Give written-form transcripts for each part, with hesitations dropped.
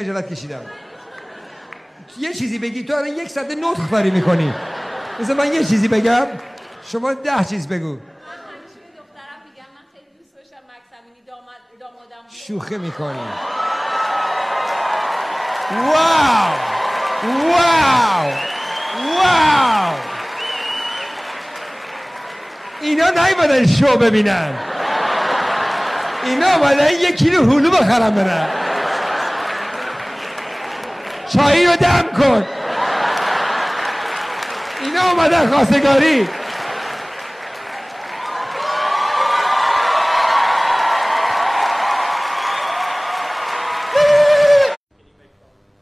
خجالت کشیدم. یه چیزی بگی تو الان 1 ساعت نطق فری میکنی. مثلا من یه چیزی بگم شما 10 چیز بگو. من همیشه به دخترم میگم من خیلی دوست داشتم مکس امینی دامادم بود. شوخی میکنی. واو واو واو اینا نیومدن شو ببینن، اینا اومدن 1 کیلو هلو بخرم برن. چایی رو دم کن. اینا اومدن خواستگاری.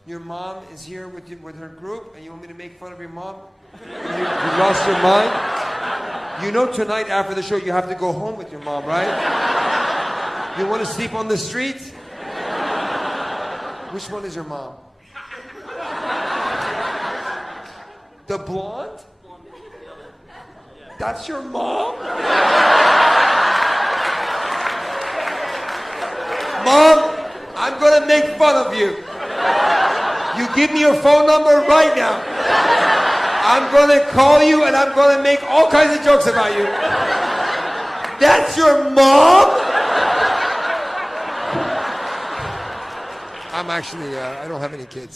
Your mom is here with her group, and you want me to make fun of your mom? You lost your mind? You know tonight after the show you have to go home with your mom, right? You want to sleep on the street? Which one is your mom? The blonde? That's your mom? Mom, I'm gonna make fun of you. You give me your phone number right now. I'm gonna call you and I'm gonna make all kinds of jokes about you. That's your mom? I'm actually, I don't have any kids.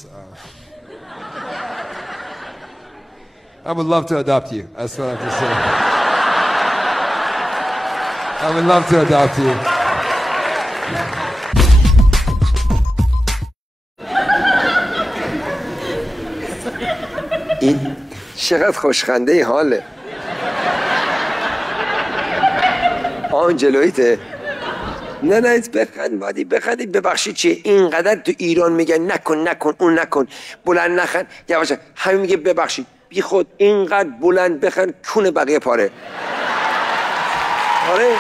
I would love to adopt you. That's what I have to say. I would love to adopt you. این چقدر خوشخنده ای حاله. آنجلویته. نه بخند وادی بخندید. ببخشید چیه اینقدر تو ایران میگن نکن اون نکن بلند نخند یواش. همین میگه ببخشید بی خود اینقدر بلند بخند کون بقیه پاره. آره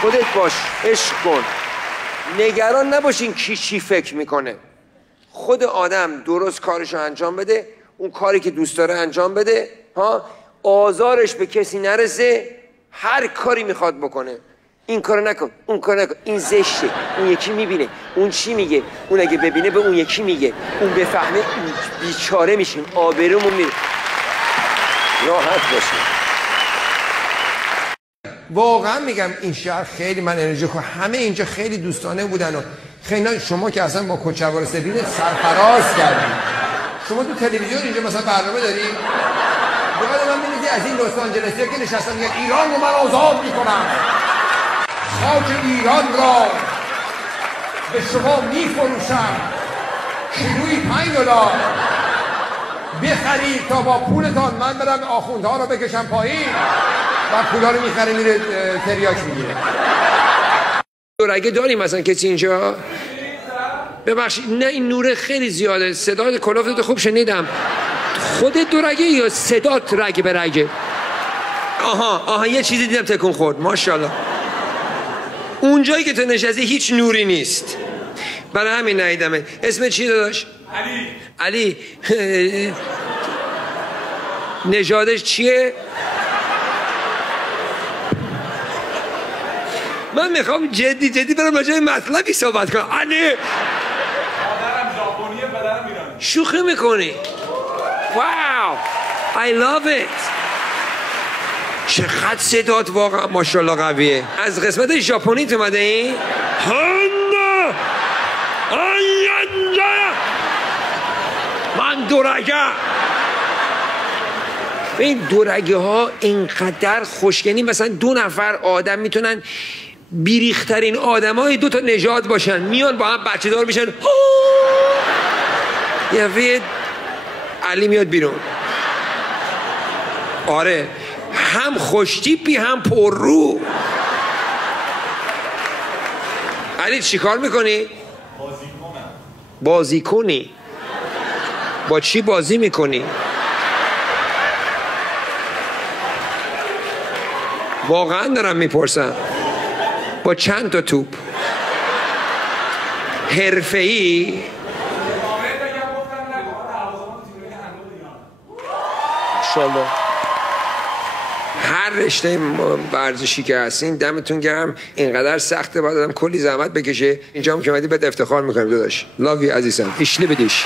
خودت باش، عشق کن، نگران نباشین کی چی فکر میکنه. خود آدم درست کارشو انجام بده، اون کاری که دوست داره انجام بده، ها آزارش به کسی نرسه، هر کاری میخواد بکنه. این کارو نکن اون کارو نکن، این زشته، اون یکی میبینه، اون چی میگه، اون اگه ببینه به اون یکی میگه، اون بفهمه بیچاره میشیم، آبرومون میره. راحت باشیم. واقعا میگم این شهر خیلی من انرژی کنم. همه اینجا خیلی دوستانه بودن و خیلی شما که اصلا با کچه‌وار سفید سرفراز کردید. شما تو تلویزیون اینجا مثلا برنامه داری؟ بعد من می‌بینی از این لس آنجلسیا که نشستن میگن ایران رو من آزاد میکنم، خاک ایران را به شما میفروشم، کیلویی $5 بخرید تا با پولتان من برم آخوندها رو بکشم پایین و پولا رو میخره میره تریاک میگیره. دورگه داریم مثلا کسی اینجا؟ ببخشید نه این نور خیلی زیاده، صدای کلافتو خوب شنیدم. خودت دورگه یا صدات رگ به رگه؟ آها یه چیزی دیدم تکون خورد. ماشاءالله. اونجایی که تو نشستی هیچ نوری نیست، برای همین ندیدمت. اسمت چی داداش؟ علی. نژادش چیه؟ من میخوام جدی برم راجع به مطلبی صحبت کنم. علی مادرم ژاپنیه بدرم میرم. شوخی میکنی؟ واو I love it. چقدر صدات واقعا ماشاءالله قویه. از قسمت ژاپنی تو اومده این؟ من دورگه. این دورگه ها اینقدر خوشگلی، مثلا 2 نفر آدم میتونن بیریخترین آدم های 2 تا نژاد باشن، میان با هم بچه دار میشن. یه وید علی میاد بیرون. آره هم خوشتیپی هم پر رو. علی چی کار میکنی؟ بازی کنی؟ با چی بازی میکنی؟ واقعا دارم میپرسم. با چند تا توپ؟ حرفه‌ای؟ ماشاءالله. هر رشته ورزشی که هستین دمتون گرم. اینقدر سخته باید آدم کلی زحمت بکشه. اینجا هم که اومدی بهت افتخار میکنیم داداش. لاو یو عزیزم. ایشلی بدیش.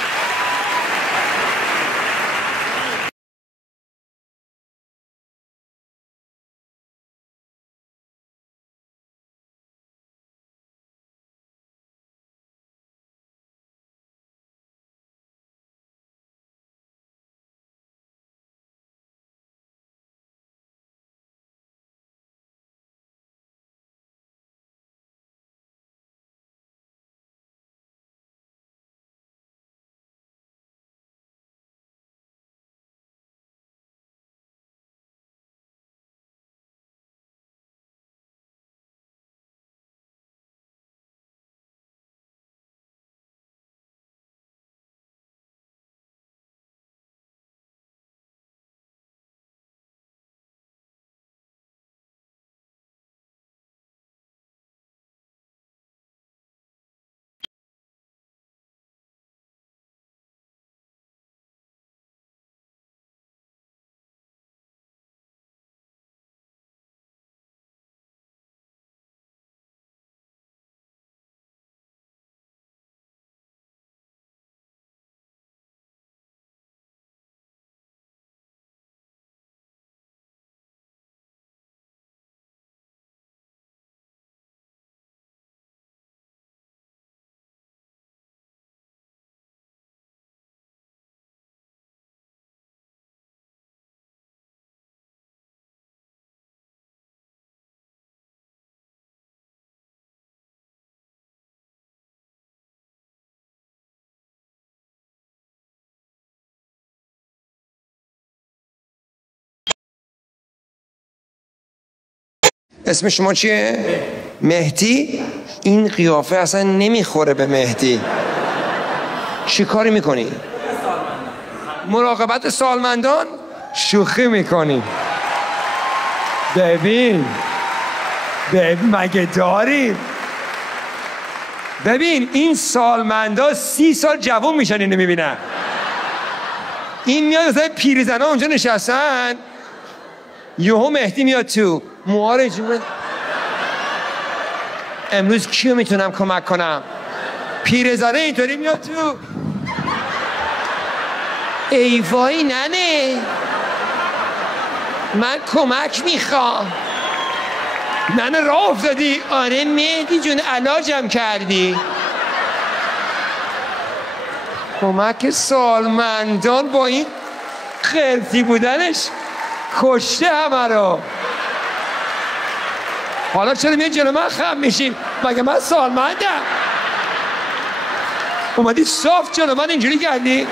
اسم شما چیه؟ مهدی؟ این قیافه اصلا نمیخوره به مهدی. چی کاری میکنی؟ مراقبت سالمندان؟ شوخی میکنی. ببین مگه داری؟ ببین این سالمندا 30 سال جوان میشن اینو میبینن. این میاد مثلا پیرزنا اونجا نشستن، یهو مهدی میاد تو موهارو امروز کیو میتونم کمک کنم؟ پیرزنه اینطوری میاد تو، ای وای ننه من کمک میخوام. ننه راه افتادی؟ آره مهدی جون علاجم کردی. کمک سالمندان با این خرسی بودنش کشته همه رو. حالا چرا میاد جلو من خم میشیم؟ مگه من سالمندم؟ اومدی صاف جلو من اینجوری کردی؟